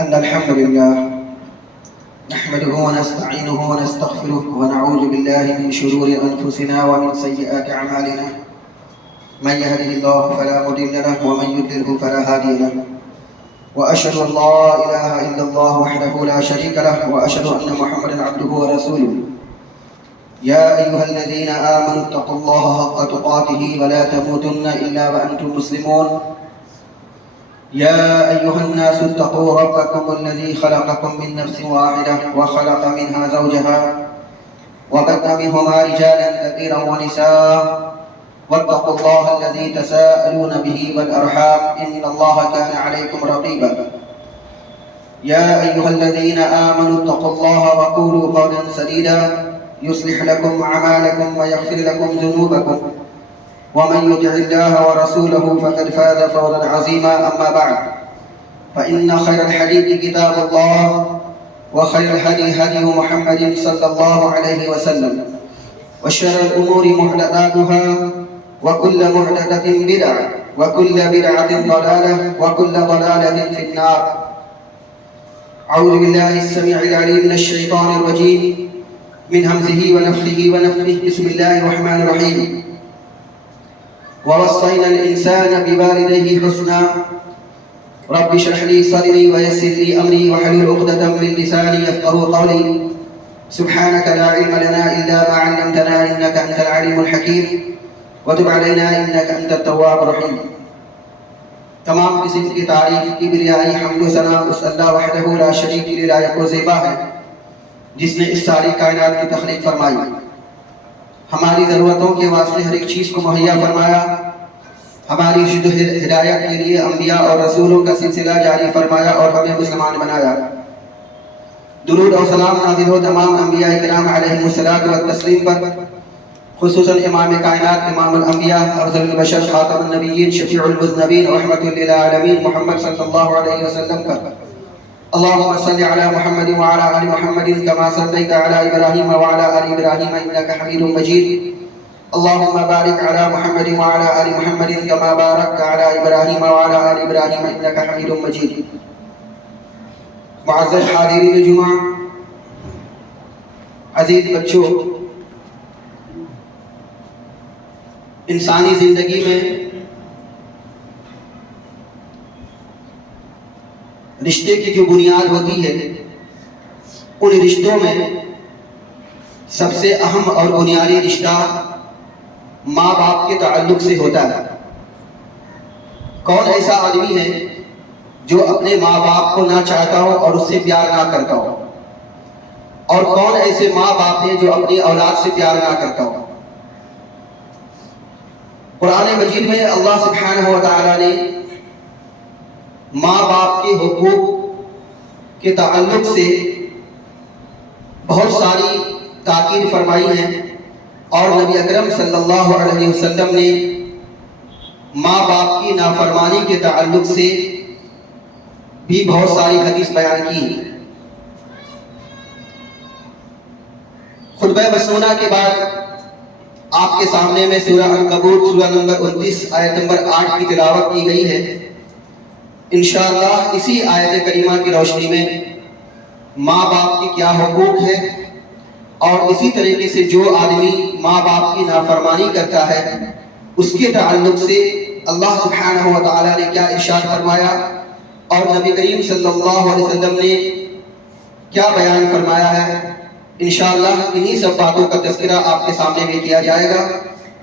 أن الحمد لله نحمده ونستعينه ونستغفره ونعوذ بالله من شرور أنفسنا ومن سيئات أعمالنا. من يهده الله فلا مضل له ومن يضلله فلا هادي له. وأشهد أن لا إله إلا الله وحده لا شريك له وأشهد أن محمدا عبده ورسوله. يا أيها الذين آمنوا اتقوا الله حق تقاته ولا تموتن إلا وأنتم مسلمون. يا أيها الناس اتقوا ربكم الذي خلقكم من نفس واحدة وخلق منها زوجها وبث منهما رجالا كثيرا ونساء واتقوا الله الذي تساءلون به والأرحام إن الله كان عليكم رقيبا. يا أيها الذين آمنوا اتقوا الله وقولوا قولا سديدا يصلح لكم أعمالكم ويغفر لكم ذنوبكم ومن يطع الله ورسوله فقد فاز فوزا عظيما. أما بعد فإن خير الحديث كتاب الله وخير الهدي هدي محمد صلى الله عليه وسلم وشر الأمور محدثاتها وكل محدثة بدعة وكل بدعة ضلالة وكل ضلالة في النار. أعوذ بالله السميع العليم من الشيطان الرجيم من همزه ونفخه ونفثه. بسم الله الرحمن الرحيم. ووصينا الإنسان بوالديه حسنا رب اشرح لي صدري ويسر لي أمري واحلل عقدة من لساني يفقهوا قولي. سبحانك لا علم لنا إلا ما علمتنا إنك أنت العليم الحكيم وتب علينا إنك أنت التواب الرحيم. تمام قسم کی تعریف کی بریائی حمد و ثنا اس اللہ وحدہ لا شریک له لائق و زیبا ہے جس نے اس ساری کائنات کی تخلیق فرمائی، ہماری ضرورتوں کے واسطے ہر ایک چیز کو مہیا فرمایا، ہماری رشد و ہدایت کے لیے انبیاء اور رسولوں کا سلسلہ جاری فرمایا اور ہمیں مسلمان بنایا. درود اور سلام نازل ہو تمام انبیاء کرام علیہم الصلاۃ والتسلیم پر، خصوصاً امام کائنات امام الانبیاء افضل البشر خاتم النبیین شفیع المذنبین رحمۃ للعالمین محمد صلی اللہ علیہ وسلم پر. اللهم صل على محمد وعلى آل محمد كما صليت على إبراهيم وعلى آل إبراهيم إنك حميد مجيد. اللهم بارك على محمد وعلى آل محمد كما باركت على إبراهيم وعلى آل إبراهيم إنك حميد مجيد. معزز حاضرین جمعہ، عزیز بچوں، انسانی زندگی میں رشتے کی جو بنیاد ہوتی ہے، ان رشتوں میں سب سے اہم اور بنیادی رشتہ ماں باپ کے تعلق سے ہوتا ہے. کون ایسا آدمی ہے جو اپنے ماں باپ کو نہ چاہتا ہو اور اس سے پیار نہ کرتا ہو؟ اور کون ایسے ماں باپ ہیں جو اپنی اولاد سے پیار نہ کرتا ہو؟ قرآن مجید میں اللہ سبحانہ و تعالیٰ نے ماں باپ کے حقوق کے تعلق سے بہت ساری تاکید فرمائی ہیں، اور نبی اکرم صلی اللہ علیہ وسلم نے ماں باپ کی نافرمانی کے تعلق سے بھی بہت ساری حدیث بیان کی. خطبہ مسنونہ کے بعد آپ کے سامنے میں سورہ عنکبوت سورہ نمبر 29 آیت نمبر 8 کی تلاوت کی گئی ہے. انشاءاللہ اسی آیت کریمہ کی روشنی میں ماں باپ کی کیا حقوق ہے، اور اسی طریقے سے جو آدمی ماں باپ کی نافرمانی کرتا ہے اس کے تعلق سے اللہ سبحانہ و تعالیٰ نے کیا ارشاد فرمایا اور نبی کریم صلی اللہ علیہ وسلم نے کیا بیان فرمایا ہے. انشاءاللہ انہی سب باتوں کا تذکرہ آپ کے سامنے میں کیا جائے گا.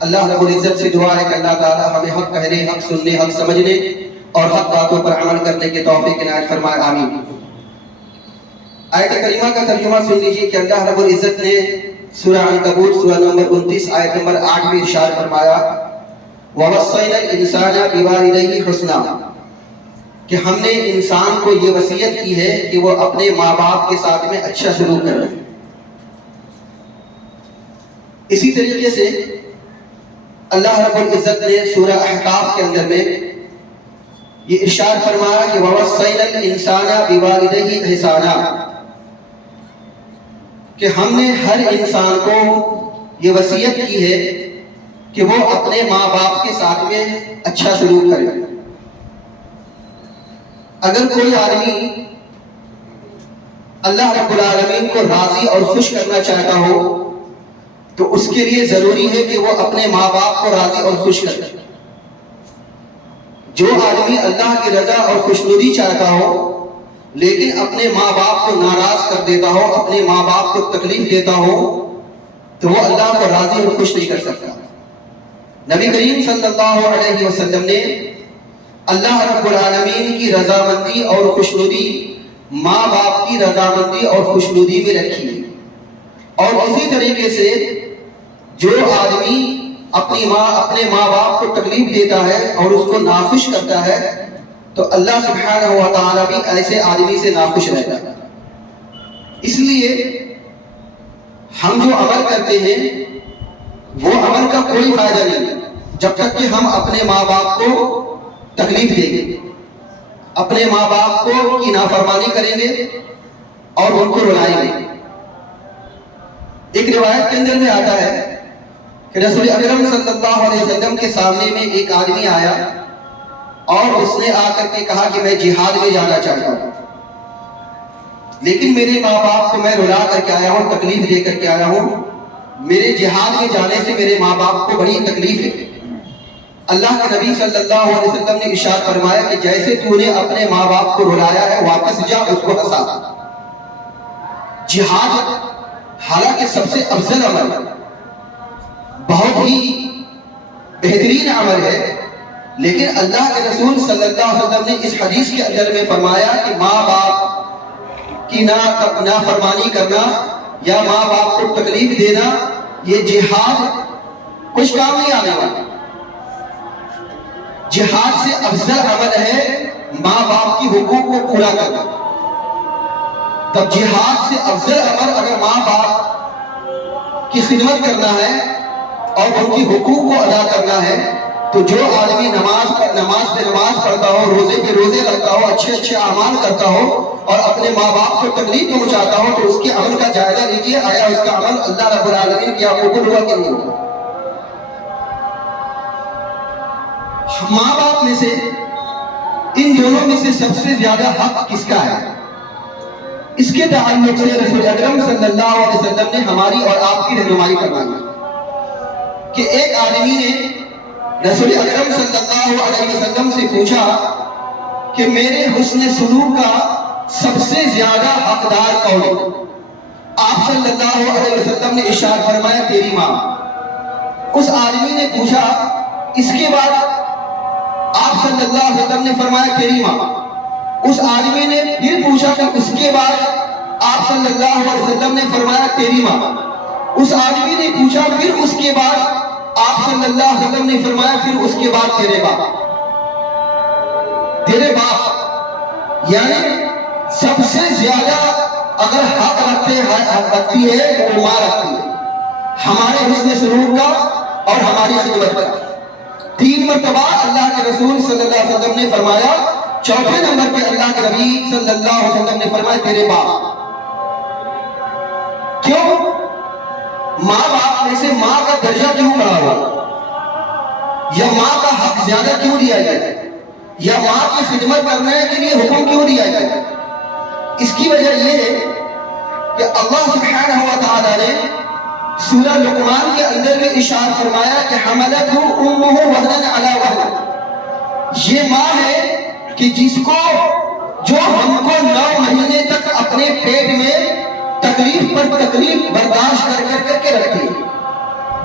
اللہ رب العزت سے دعا ہے کہ اللہ تعالیٰ ہمیں حق کہنے، حق سننے، حق سمجھنے اور حق باتوں پر عمل کرنے کے توفیق عنایت فرمائے. آمین. آیت کریمہ کا ترجمہ سن لیجیے کہ اللہ رب العزت نے سورہ عنکبوت سورہ نمبر 29 آیت نمبر 8 میں ارشاد فرمایا وَوَصَّيْنَا الْإِنسَانَ بِوَالِدَيْهِ حُسْنًا، کہ ہم نے انسان کو یہ وصیت کی ہے کہ وہ اپنے ماں باپ کے ساتھ میں اچھا سلوک کرے. اسی طریقے سے اللہ رب العزت نے سورہ احقاف کے اندر میں یہ ارشاد فرمایا کہ وَوَصَّيْنَا الْإِنسَانَ بِوَالِدَيْهِ إِحْسَانًا، کہ ہم نے ہر انسان کو یہ وصیت کی ہے کہ وہ اپنے ماں باپ کے ساتھ میں اچھا سلوک کرے. اگر کوئی آدمی اللہ رب العالمین کو راضی اور خوش کرنا چاہتا ہو تو اس کے لیے ضروری ہے کہ وہ اپنے ماں باپ کو راضی اور خوش کرے۔ جو آدمی اللہ کی رضا اور خوشنودی چاہتا ہو لیکن اپنے ماں باپ کو ناراض کر دیتا ہو، اپنے ماں باپ کو تکلیف دیتا ہو، تو وہ اللہ کو راضی اور خوش نہیں کر سکتا۔ نبی کریم صلی اللہ علیہ وسلم نے اللہ رب العالمین کی رضامندی اور خوشنودی ماں باپ کی رضامندی اور خوشنودی میں رکھی، اور اسی طریقے سے جو آدمی اپنے ماں باپ کو تکلیف دیتا ہے اور اس کو ناخوش کرتا ہے تو اللہ سبحانہ و تعالیٰ بھی ایسے آدمی سے ناخوش رہتا ہے۔ اس لیے ہم جو عمل کرتے ہیں وہ عمل کا کوئی فائدہ نہیں جب تک کہ ہم اپنے ماں باپ کو تکلیف دیں گے، اپنے ماں باپ کو کی نافرمانی کریں گے اور ان کو رلائیں گے۔ ایک روایت کے اندر میں آتا ہے کہ رسول اکرم صلی اللہ علیہ وسلم کے سامنے میں ایک آدمی آیا اور اس نے آ کر کے کہا کہ میں جہاد میں جانا چاہتا ہوں، لیکن میرے ماں باپ کو میں رلا کر کے آیا ہوں، تکلیف دے کر کے آیا ہوں، میرے جہاد میں جانے سے میرے ماں باپ کو بڑی تکلیف ہے۔ اللہ کے نبی صلی اللہ علیہ وسلم نے ارشاد فرمایا کہ جیسے تو نے اپنے ماں باپ کو رلایا ہے واپس جا اس کو ہنسا۔ جہاد حالانکہ سب سے افضل عمل ہے، بہت ہی بہترین عمل ہے، لیکن اللہ کے رسول صلی اللہ علیہ وسلم نے اس حدیث کے اندر میں فرمایا کہ ماں باپ کی نافرمانی کرنا یا ماں باپ کو تکلیف دینا یہ جہاد کچھ کام نہیں آنے والا۔ جہاد سے افضل عمل ہے ماں باپ کی حقوق کو پورا کرنا۔ تب جہاد سے افضل عمل اگر ماں باپ کی خدمت کرنا ہے اور ان کی حقوق کو ادا کرنا ہے تو جو آدمی نماز پہ نماز پڑھتا ہو، روزے پہ روزے رکھتا ہو، اچھے اعمال کرتا ہو اور اپنے ماں باپ کو تکلیف پہنچاتا ہو تو اس کے عمل کا جائزہ لیجیے، آیا اس کا عمل اللہ رب العالمین کی آپ کو قبول ہوا کہ نہیں ہوا۔ ماں باپ میں سے ان دونوں میں سے سب سے زیادہ حق کس کا ہے؟ اس کے تعلق سے رسول اکرم صلی اللہ علیہ وسلم نے ہماری اور آپ کی رہنمائی فرمائی کہ ایک آدمی نے رسول اکرم صلی اللہ علیہ وسلم سے پوچھا کہ میرے حسن سلوک کا سب سے زیادہ حقدار کون ہے؟ آپ صلی اللہ علیہ وسلم نے ارشاد فرمایا تیری ماں۔ اس آدمی نے پوچھا اس کے بعد؟ آپ صلی اللہ علیہ وسلم نے فرمایا تیری ماں۔ اس آدمی نے پھر پوچھا کہ اس کے بعد؟ آپ صلی اللہ علیہ وسلم نے فرمایا تیری ماں۔ اس آدمی نے پوچھا پھر اس کے بعد؟ آپ صلی اللہ علیہ وسلم نے فرمایا پھر اس کے بعد تیرے باپ۔ تیرے باپ یعنی سب سے زیادہ اگر حق رکھتی ہے تو وہ ماں رکھتی ہے، ہمارے حسن سلوک کا اور ہماری خدمت کا۔ 3 مرتبہ اللہ کے رسول صلی اللہ علیہ وسلم نے فرمایا، چوتھے نمبر پہ اللہ کے نبی صلی اللہ علیہ وسلم نے فرمایا تیرے باپ۔ کیوں؟ ماں باپ میں سے ماں کا درجہ کیوں بڑھا ہوا، یا ماں کا حق زیادہ کیوں دیا گیا، یا ماں کی خدمت کرنے کے لیے حکم کیوں دیا گیا؟ اس کی وجہ یہ ہے کہ اللہ سبحانہ و تعالیٰ نے سورہ لقمان کے اندر میں ارشاد فرمایا کہ حملتہ امہ وہنا علی وہن، یہ ماں ہے کہ جس کو جو ہم کو 9 مہینے تک اپنے پیٹ میں تکلیف پر تکلیف برداشت کر کے رکھتی ہے۔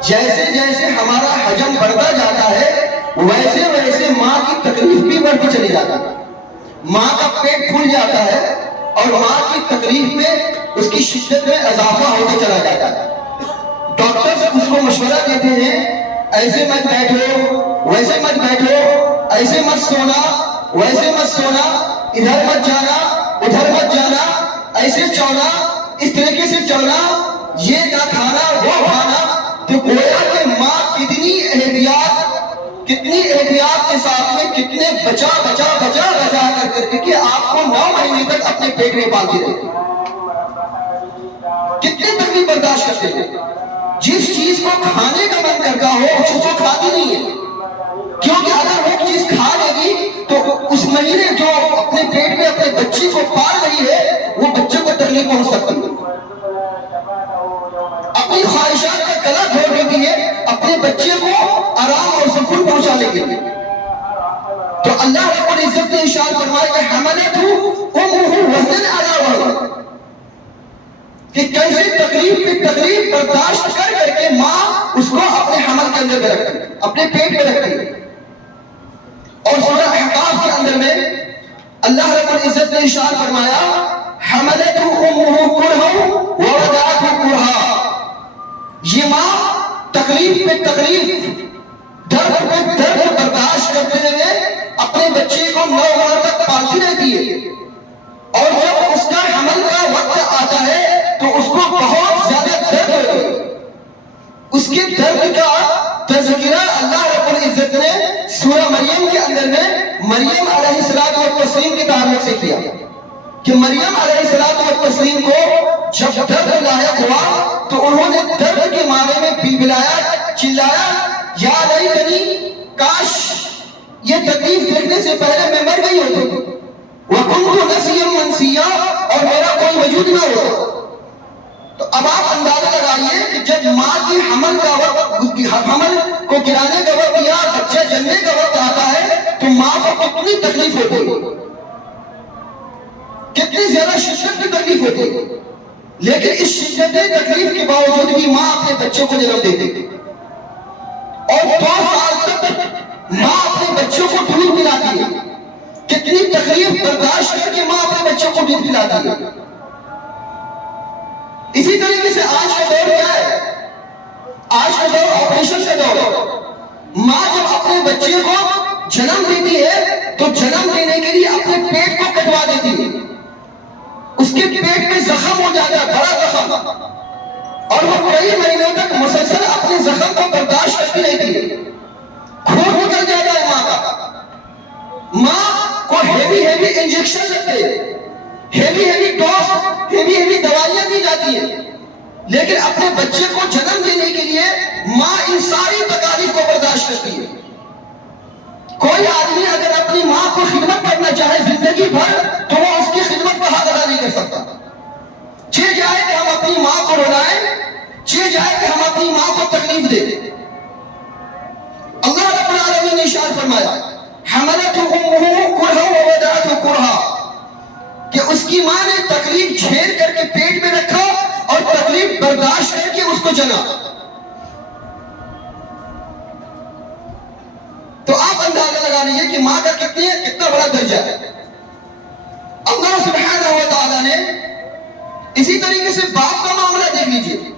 جیسے جیسے ہمارا حجم بڑھتا جاتا ہے ویسے ویسے ماں کی تکلیف بھی بڑھتی چلی جاتی ہے، ماں کا پیٹ پھول جاتا ہے اور ماں کی تکلیف میں اس کی شدت میں اضافہ ہوتا چلا جاتا ہے۔ ڈاکٹرز اس کو مشورہ دیتے ہیں ایسے مت بیٹھو، ویسے مت بیٹھو، ایسے مت سونا، ویسے مت سونا، ادھر مت جانا، ادھر مت جانا، ایسے چلنا، اس طریقے سے چلنا، یہ نہ کھانا وہ کھانا۔ تو گویا کہ ماں کتنی احتیاط کے ساتھ میں کتنے بچا کر کے آپ کو 9 مہینے تک اپنے پیٹ میں پالتی رہتی، کتنے تکلیف برداشت کرتے ہیں۔ جس چیز کو کھانے کا من کرتا ہو اس کو کھاتی نہیں ہے، کیونکہ اگر وہ چیز کھا لے گی تو اس مہینے جو اپنے پیٹ میں اپنے بچے کو پال رہی ہے وہ بچے کو تکلیف نہیں پہنچ سکتی، اپنی خواہشات کا گلا گھونٹ دیتی ہے اپنے بچے کو آرام اور سکون پہنچانے کے لیے۔ تو اللہ رب العزت نے ارشاد فرمایا کہ حملتہ امہ وہنا علی وہن، کہ کیسے تکلیف پہ تکلیف برداشت کر کر کے ماں اس کو اپنے حمل کے اندر رکھتی ہے، اپنے پیٹ میں رکھتی ہے۔ اور سورہ احقاف کے اندر میں اللہ رب العزت نے ارشاد فرمایا حملتہ امہ کرہا ووضعتہ کرہا، یہ ماں تکلیف پہ تکلیف، درد پہ درد برداشت کرتے ہوئے اپنے بچے کو 9 ماہ تک پالتی رہتی ہے، اور جب اس کا حمل کا وقت آتا ہے تو اس کو بہت زیادہ درد ہوتا ہے۔ اس کے درد کا تذکرہ اللہ رب العزت نے سورہ مریم کے اندر میں مریم علیہ السلام کے تعلق سے کیا کہ مریم علیہ السلام کو جب درد لاحق ہوا تو انہوں نے درد کے مارے میں بلبلایا، چلایا، یا لیتنی، کاش یہ تکلیف دیکھنے سے پہلے میں مر گئی ہوتی، وَكُنْتُ نَسِيًّا مَنْسِيًّا، اور میرا کوئی وجود نہ ہوتا۔ تو اب آپ اندازہ لگائیے کہ جب ماں کی حمل کا وقت، حمل کو گرانے کا وقت یا بچہ جننے کا وقت آتا ہے تو ماں کو کتنی تکلیف ہوتی ہے، کتنی زیادہ شدت کی تکلیف ہوتی ہے، لیکن اس شدت تکلیف کے باوجود بھی ماں اپنے بچوں کو جنم دیتی ہے، اور 2 سال تک ماں اپنے بچوں کو دودھ پلاتی ہے، کتنی تکلیف برداشت کر کے ماں اپنے بچوں کو دودھ پلاتی ہے۔ اسی طریقے سے آج کا دور کیا ہے؟ آج کا دور آپریشن کا دور ہے۔ ماں جب اپنے بچے کو جنم دیتی ہے تو جنم دینے کے لیے اپنے پیٹ کو کٹوا دیتی ہے، اس کے پیٹ میں زخم ہو جاتا ہے، بڑا زخم، اور وہ کئی مہینوں تک مسلسل اپنے زخم کو برداشت کرتی رہتی ہے، خون نکل جاتا ہے ماں کا، ماں کو ہیوی انجیکشن لگتے ہیں، ہیوی ڈوز، ہیوی دوائیاں دی جاتی ہیں، لیکن اپنے بچے کو جنم دینے کے لیے ماں ان ساری تکالیف کو برداشت کرتی ہے۔ کوئی آدمی اگر اپنی ماں کو خدمت کرنا چاہے زندگی بھر تو وہ اس کی خدمت کا حق ادا نہیں کر سکتا، چاہے جائے کہ ہم اپنی ماں کو رلائیں، چاہے جائے کہ ہم اپنی ماں کو تکلیف دیں۔ اللہ رب العالمین نے ارشاد فرمایا حملتہ امہ کرہا ووضعتہ کرہا، کہ اس کی ماں نے تکلیف جھیل کر کے پیٹ میں رکھا اور تکلیف برداشت کر کے اس کو جنا۔ تو آپ اندازہ لگا لیجیے کہ ماں کا کتنا بڑا درجہ ہے۔ اللہ سبحانہ و تعالیٰ نے اسی طریقے سے باپ کا معاملہ دیکھ لیجیے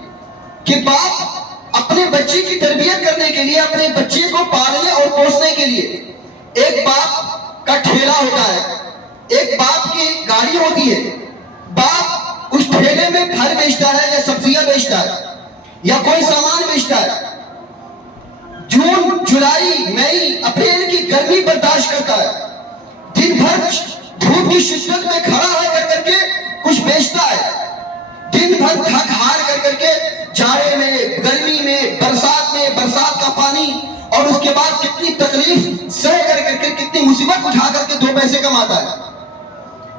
کہ باپ اپنے بچے کی تربیت کرنے کے لیے، اپنے بچے کو پالنے اور پوسنے کے لیے، ایک باپ کا ٹھیلا ہوتا ہے، ایک باپ کی گاڑی ہوتی ہے، باپ اس ٹھیلے میں پھل بیچتا ہے یا سبزیاں بیچتا ہے یا کوئی سامان بیچتا ہے، جون، جولائی، مئی، اپریل کی گرمی برداشت کرتا ہے، دن بھر دھوپ کی شدت میں کھڑا رہ کر کے کچھ بیچتا ہے، دن بھر تھک ہار کر کے جاڑے میں، گرمی میں، برسات میں، برسات کا پانی، اور اس کے بعد کتنی تکلیف سہ کر کے، کتنی مصیبت اٹھا کر کے 2 پیسے کماتا ہے،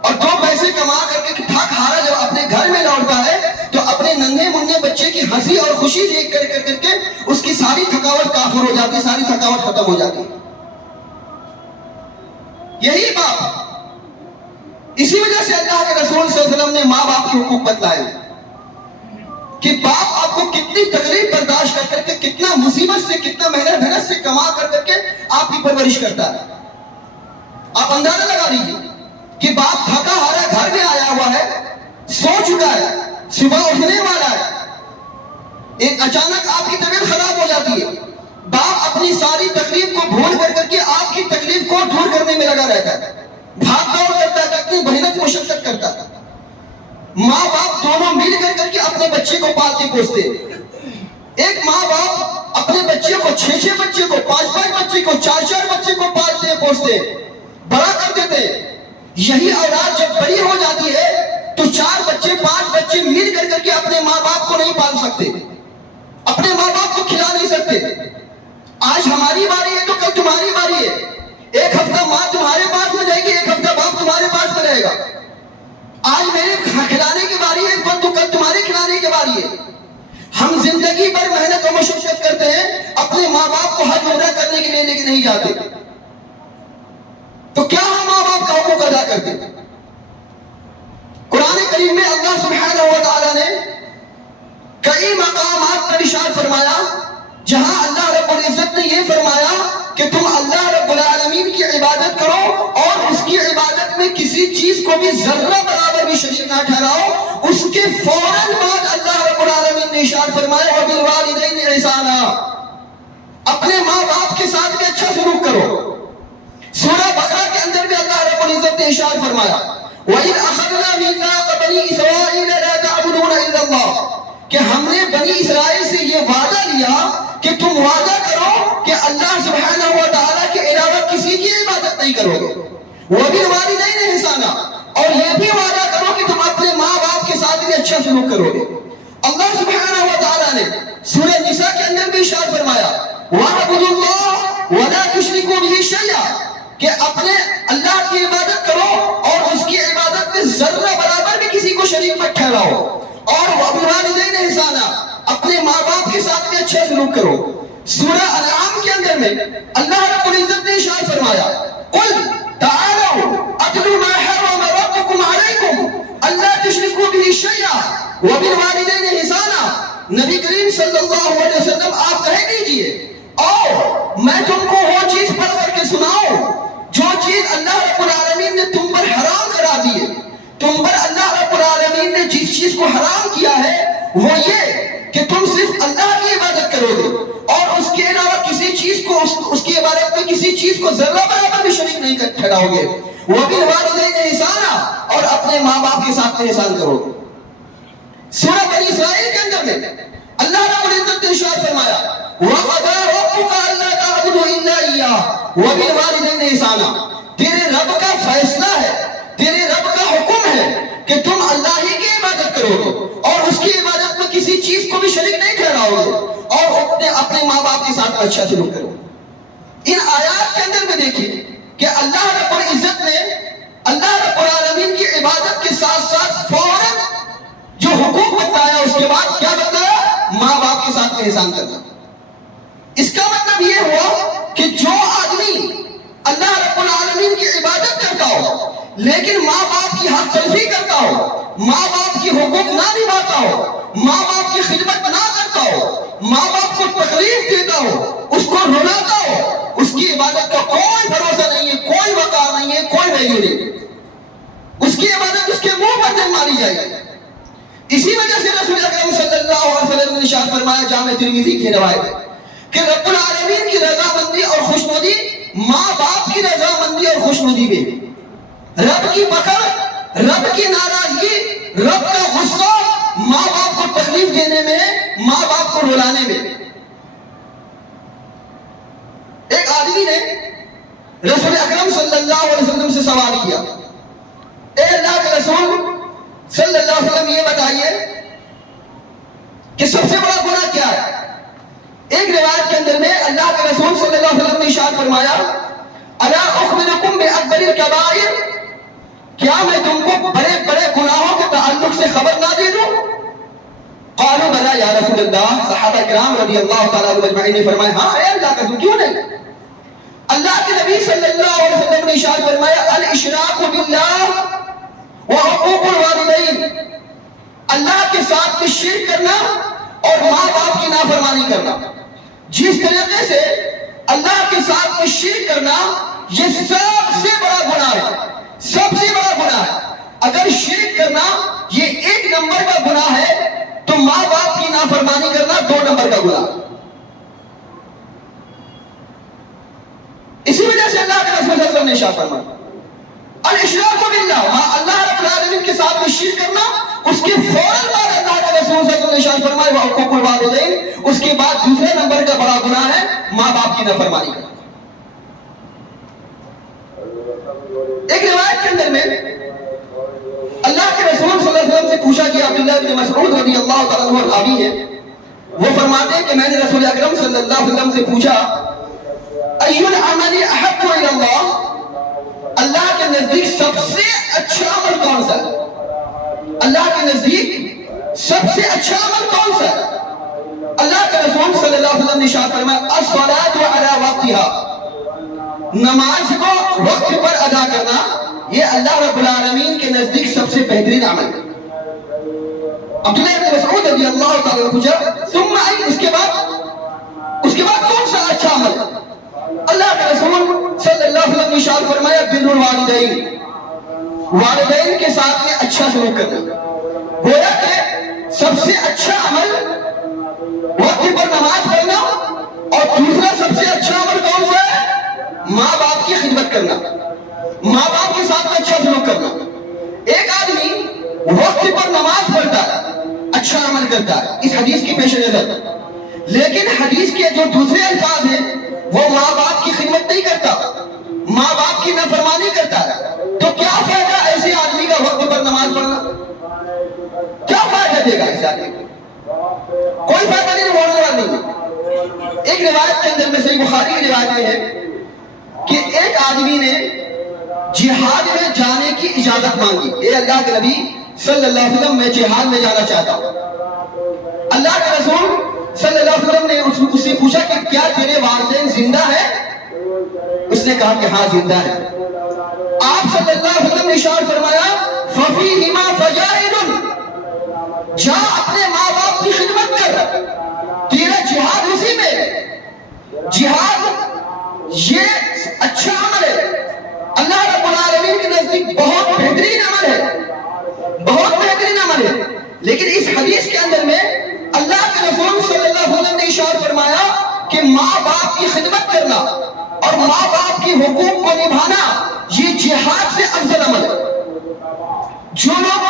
اور 2 پیسے کما کر کے تھک ہارا جب اپنے گھر میں لوٹتا ہے تو اپنے ننھے منھے بچے کی ہنسی اور خوشی دیکھ کر کے اس کی ساری تھکاوٹ کافر ہو جاتی ہے، ساری تھکاوٹ ختم ہو جاتی ہے۔ یہی باپ، اسی وجہ سے اللہ کے رسول صلی اللہ علیہ وسلم نے ماں باپ کے حقوق بتلائے کہ باپ آپ کو کتنی تکلیف برداشت کر کے، کتنا مصیبت سے، کتنا محنت سے کما کر کے آپ کی پرورش کرتا ہے۔ آپ اندازہ لگا لیجیے کہ باپ تھکا ہارا گھر میں آیا ہوا ہے، سو چکا ہے، صبح اٹھنے والا ہے، ایک اچانک آپ کی طبیعت خراب ہو جاتی ہے، باپ اپنی ساری تکلیف کو بھول کر کے آپ کی تکلیف کو دور کرنے میں لگا رہتا ہے، بھاگ دوڑ کرتا ہے، کتنی محنت مشقت کرتا ہے۔ ماں باپ دونوں مل کر کے اپنے بچے کو پالتے پوستے، ایک ماں باپ اپنے بچے کو 6 بچے کو، 5 بچے کو، 4 بچے کو پالتے پوستے بڑا کر دیتے، یہی اولاد جب بڑی ہو جاتی ہے تو 4 بچے 5 بچے مل کر کے اپنے ماں باپ کو نہیں پال سکتے، اپنے ماں باپ کو کھلا نہیں سکتے۔ آج ہماری باری ہے تو کل تمہاری باری ہے، ایک ہفتہ ماں تمہارے پاس میں جائے گی، ایک ہفتہ باپ تمہارے پاس میں رہے گا۔ آج میرے کھلانے کی باری ہے، تو کل تمہارے کھلانے کی باری ہے۔ ہم زندگی بھر محنت و مشقت کرتے ہیں اپنے ماں باپ کو حج عمرہ کرنے کے لیے لے کے نہیں جاتے، تو کیا ہم ماں باپ کا حقوق ادا کرتے؟ قرآن کریم میں اللہ سبحانہ و تعالیٰ نے کئی مقامات پر ارشاد فرمایا جہاں اللہ رب العزت نے یہ فرمایا کہ تم اللہ رب العالمین کی عبادت کرو اور اس کی عبادت میں کسی چیز کو بھی ذرہ برابر بھی شریک نہ ٹھہراؤ۔ اس کے فوراً بعد اللہ رب العالمین نے ارشاد فرمایا وَبِالْوَالِدَيْنِ إِحْسَانًا، اپنے ماں باپ کے ساتھ بھی اچھا سلوک کرو۔ سورہ بقرہ کے اندر بھی اللہ رب العزت نے ارشاد فرمایا وَإِذْ أَخَذْنَا مِيثَاقَ بَنِي إِسْرَائِيلَ لَا تَعْبُدُونَ إِلَّا اللَّهَ، کہ ہم نے بنی اسرائیل سے یہ وعدہ لیا کہ تم وعدہ کرو کہ اللہ سبحانہ و تعالیٰ کے علاوہ کسی کی عبادت نہیں کرو گے۔ وَبِالْوَالِدَيْنِ إِحْسَانًا، اور یہ بھی وعدہ کرو کہ تم اپنے ماں باپ کے ساتھ بھی اچھا سلوک کرو گے۔ اللہ سبحانہ و تعالیٰ نے سورہ نساء کے اندر بھی ارشاد فرمایا وَاعْبُدُوا اللَّهَ وَلَا تُشْرِكُوا بِهِ شَيْئًا، کہ اپنے اللہ کی عبادت کرو اور اس کی عبادت میں ذرہ برابر بھی کسی کو شریک مت ٹھہراؤ، اور وَبِالْوَالِدَيْنِ إِحْسَانًا، اپنے ماں باپ کے ساتھ بھی اچھا سلوک کرو۔ سورہ انعام کے اندر میں اللہ رب العزت نے ارشاد فرمایا قُلْ تَعَالَوْا أَتْلُوا مَا حَرَّمَ رَبُّكُمْ عَلَيْكُمْ أَلَّا تُشْرِكُوا بِهِ شَيْئًا وَبِالْوَالِدَيْنِ إِحْسَانًا۔ نبی کریم صلی اللہ علیہ وسلم آپ کہہ دیجئے اور میں تم کو وہ چیز پڑھ کر کے سناؤں جو چیز اللہ رب العالمین نے تم پر حرام کرا دی ہے۔ تم پر اللہ رب العالمین نے جس چیز کو حرام کیا ہے وہ یہ کہ تم صرف اللہ کی عبادت کرو گے اور اس کے علاوہ کسی چیز کو اس کی عبادت میں کسی چیز کو ذرہ برابر بھی شریک نہیں ٹھہراؤ گے۔ وَبِالْوَالِدَيْنِ إِحْسَانًا، اور اپنے ماں باپ کے ساتھ احسان کرو گے۔ سورہ بنی اسرائیل کے اندر میں اللہ رب العزت نے ارشاد فرمایا وَقَضَىٰ رَبُّكَ أَلَّا تَعْبُدُوا إِلَّا إِيَّاهُ وَبِالْوَالِدَيْنِ إِحْسَانًا، تیرے رب کا فیصلہ ہے، تیرے رب کا حکم ہے کہ تم اللہ ہی کی عبادت کرو گے اور اس کی عبادت میں کسی چیز کو بھی شریک نہیں ٹھہراؤ گے اور اپنے ماں باپ کے ساتھ اچھا سلوک کرو۔ ان آیات کے اندر میں دیکھیے کہ اللہ رب العزت نے اللہ رب العالمین کی عبادت کے ساتھ ساتھ فوراً جو حقوق بتایا اس کے بعد کیا بتایا؟ ماں باپ کے ساتھ احسان کرنا۔ اس کا مطلب یہ ہوا کہ جو آدمی اللہ رب العالمین کی عبادت کرتا ہو لیکن ماں باپ کی حق تلفی کرتا ہو، ماں باپ کی حقوق نہ نبھاتا ہو، ماں باپ کی خدمت نہ کرتا ہو، ماں باپ کو تکلیف دیتا ہو، اس کو رلاتا ہو، اس کی عبادت کا کوئی بھروسہ نہیں ہے، کوئی وقار نہیں ہے، کوئی ویلیو نہیں، اس کی عبادت اس کے منہ پر جن ماری جائے گی۔ اسی وجہ سے رسول اکرم صلی اللہ علیہ وسلم نے ارشاد فرمایا جامع ترمذی کی روایت ہے کہ رب العالمین کی رضامندی اور خوشنودی ماں باپ کی رضامندی اور خوشنودی میں، رب کی پکڑ، رب کی ناراضگی، رب کا غصہ ماں باپ کو تکلیف دینے میں، ماں باپ کو رلانے میں۔ ایک آدمی نے رسول اکرم صلی اللہ علیہ وسلم سے سوال کیا اے اللہ کے رسول صلی اللہ علیہ وسلم یہ بتائیے کہ سب سے بڑا گناہ کیا ہے؟ ایک روایت کے اندر میں اللہ کے رسول صلی اللہ علیہ وسلم نے ارشاد فرمایا الا اخبرکم باکبر الکبائر، کیا میں تم کو بڑے بڑے گناہوں کے تعلق سے خبر نہ دے دوں؟ قالوا بلا یا رسول اللہ، صحابہ کرام رضی اللہ تعالیٰ عنہم اجمعین نے فرمایا ہاں اے اللہ کا رسول، کیوں نہیں؟ اللہ کے نبی صلی اللہ علیہ وسلم نے ارشاد فرمایا الاشراک باللہ وحقوق الوالدین، اللہ کے ساتھ میں شرک کرنا اور ماں باپ کی نافرمانی کرنا۔ جس طریقے سے اللہ کے ساتھ میں شرک کرنا یہ سب سے بڑا گناہ ہے، سب سے بڑا گناہ ہے۔ اگر شرک کرنا یہ 1 نمبر کا گناہ ہے تو ماں باپ کی نافرمانی کرنا 2 نمبر کا گناہ۔ اسی وجہ سے اللہ کے رسول صلی اللہ علیہ وسلم نے ارشاد فرمایا الاشراک باللہ، اللہ رب العالمین کے ساتھ میں شرک کرنا، اس کے فوراً بعد اللہ کے رسول صلی اللہ علیہ وسلم نے ارشاد فرمایا وحقوق الوالدین، اس کے بعد دوسرے نمبر کا بڑا گناہ ہے ماں باپ کی نافرمانی کرنا۔ ایک روایت کے اندر میں اللہ کے رسول صلی اللہ علیہ وسلم سے پوچھا کہ عبداللہ بن مسعود رضی اللہ تعالیٰ عنہ راوی ہے، وہ فرماتے ہیں کہ میں نے رسول اکرم صلی اللہ علیہ وسلم سے پوچھا ای العمل احب الی اللہ، اللہ کے نزدیک سب سے اچھا عمل کون سا ہے؟ اللہ کے نزدیک سب سے اچھا عمل کون سا ہے؟ اللہ کے رسول صلی اللہ علیہ وسلم نے ارشاد فرمایا الصلاۃ علی وقتها، نماز کو وقت پر ادا کرنا یہ اللہ رب العالمین کے نزدیک سب سے بہترین عمل ہے۔ عبداللہ ابن مسعود رضی اللہ تعالیٰ عنہ پوچھا ثم ای، اس کے بعد کون سا اچھا عمل ہے؟ اللہ کے رسول صلی اللہ علیہ وسلم نے ارشاد فرمایا بر الوالدین، والدین کے ساتھ میں اچھا سلوک کرنا۔ گویا کہ سب سے اچھا عمل وقت پر نماز پڑھنا، اور دوسرا سب سے اچھا عمل کون سا ہے؟ ماں باپ کی خدمت کرنا، ماں باپ کے ساتھ میں اچھا سلوک کرنا۔ ایک آدمی وقت پر نماز پڑھتا ہے، اچھا عمل کرتا ہے اس حدیث کی پیش نظر، لیکن حدیث کے جو دوسرے الفاظ ہیں وہ ماں باپ کی خدمت نہیں کرتا، ماں باپ کی نافرمانی کرتا ہے، تو کیا فائدہ ایسے آدمی کا وقت پر نماز پڑھنا؟ کیا فائدہ دے گا اس آدمی کو؟ کوئی فائدہ نہیں، ہونے والا نہیں۔ ایک روایت کے اندر میں صحیح بخاری کی روایت میں ہے کہ ایک آدمی نے جہاد میں جانے کی اجازت مانگی، اے اللہ کے نبی صلی اللہ علیہ وسلم میں جہاد میں جانا چاہتا ہوں۔ اللہ کے رسول صلی اللہ علیہ وسلم نے اس سے پوچھا کہ کیا تیرے والدین زندہ ہیں؟ اس نے کہا کہ ہاں زندہ ہے۔ آپ صلی اللہ علیہ وسلم نے ارشاد فرمایا فَفِيهِمَا فَجَاهِدٌ، جا اپنے ماں باپ کی خدمت کر، تیرا جہاد اسی میں۔ جہاد یہ اچھا عمل ہے، اللہ رب العالمین کے نزدیک بہت بہترین عمل ہے، بہت بہترین عمل ہے۔ لیکن اس حدیث کے اندر میں اللہ کے رسول صلی اللہ علیہ وسلم نے ارشاد فرمایا کہ ماں باپ کی خدمت کرنا اور ماں باپ کی حقوق کو نبھانا یہ جہاد سے افضل عمل ہے۔ جو لوگ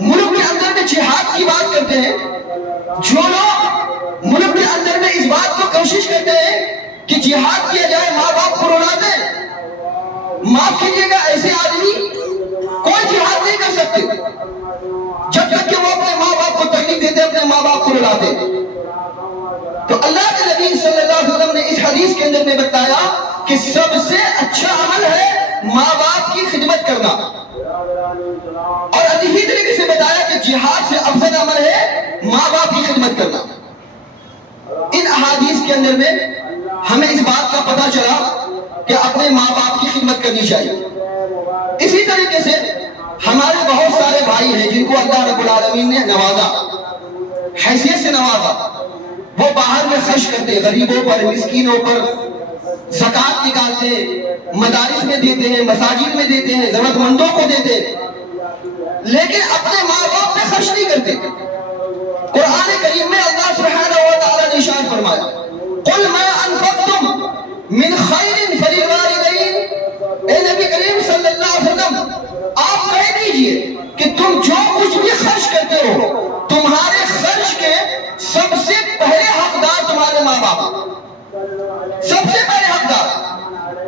ملک کے اندر میں جہاد کی بات کرتے ہیں، جو لوگ ملک کے اندر میں اس بات کو کوشش کرتے ہیں کہ جہاد کیا جائے، ماں باپ کو رلا دیں، معاف کیجیے گا ایسے آدمی کوئی جہاد نہیں کر سکتے جب تک کہ وہ اپنے ماں باپ کو تکلیف دیتے، اپنے ماں باپ کو رلاتے۔ تو اللہ کے نبی صلی اللہ علیہ وسلم نے اس حدیث کے اندر میں بتایا کہ سب سے اچھا عمل ہے ماں باپ کی خدمت کرنا، اور اسی طریقے سے بتایا کہ جہاد سے افضل عمل ہے ماں باپ کی خدمت کرنا۔ ان احادیث کے اندر میں ہمیں اس بات کا پتہ چلا کہ اپنے ماں باپ کی خدمت کرنی چاہیے۔ اسی طریقے سے ہمارے بہت سارے بھائی ہیں جن کو اللہ رب العالمین نے نوازا، حیثیت سے نوازا، وہ باہر میں خرچ کرتے، غریبوں پر، مسکینوں پر زکوٰۃ نکالتے، مدارس میں دیتے ہیں، مساجد میں دیتے ہیں، ضرورت مندوں کو دیتے، لیکن اپنے ماں باپ پہ خرچ نہیں کرتے۔ قرآن کریم میں اللہ سبحانہ و تعالیٰ نے ارشاد فرمایا قُلْ مَا أَنفَقْتُمْ مِنْ خَيْرٍ فَلِلْوَالِدَيْنِ، اے نبی کریم صلی اللہ علیہ وسلم آپ کہہ دیجئے کہ تم جو کچھ بھی خرچ کرتے ہو، تمہارے خرچ کے سب سے پہلے حقدار تمہارے ماں باپ، سب سے پہلے حقدار۔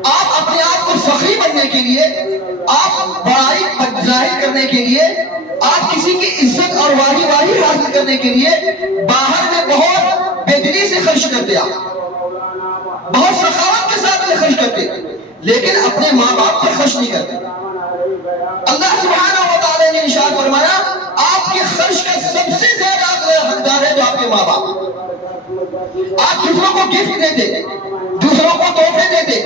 آپ اپنے آپ کو سخی بننے کے لیے، آپ بڑائی ظاہر کرنے کے لیے، آپ کسی کی عزت اور واہی حاصل کرنے کے لیے باہر میں بہت بے دلی سے خرچ کرتے، آپ بہت سخاوت کے ساتھ خرچ کرتے، لیکن اپنے ماں باپ پر خرچ نہیں کرتے۔ اللہ سبحانہ و تعالیٰ نے ارشاد فرمایا آپ کے خرچ کا سب سے زیادہ حقدار ہے جو آپ کے ماں باپ۔ آپ دوسروں کو گفٹ دیتے، دوسروں کو تحفے دیتے،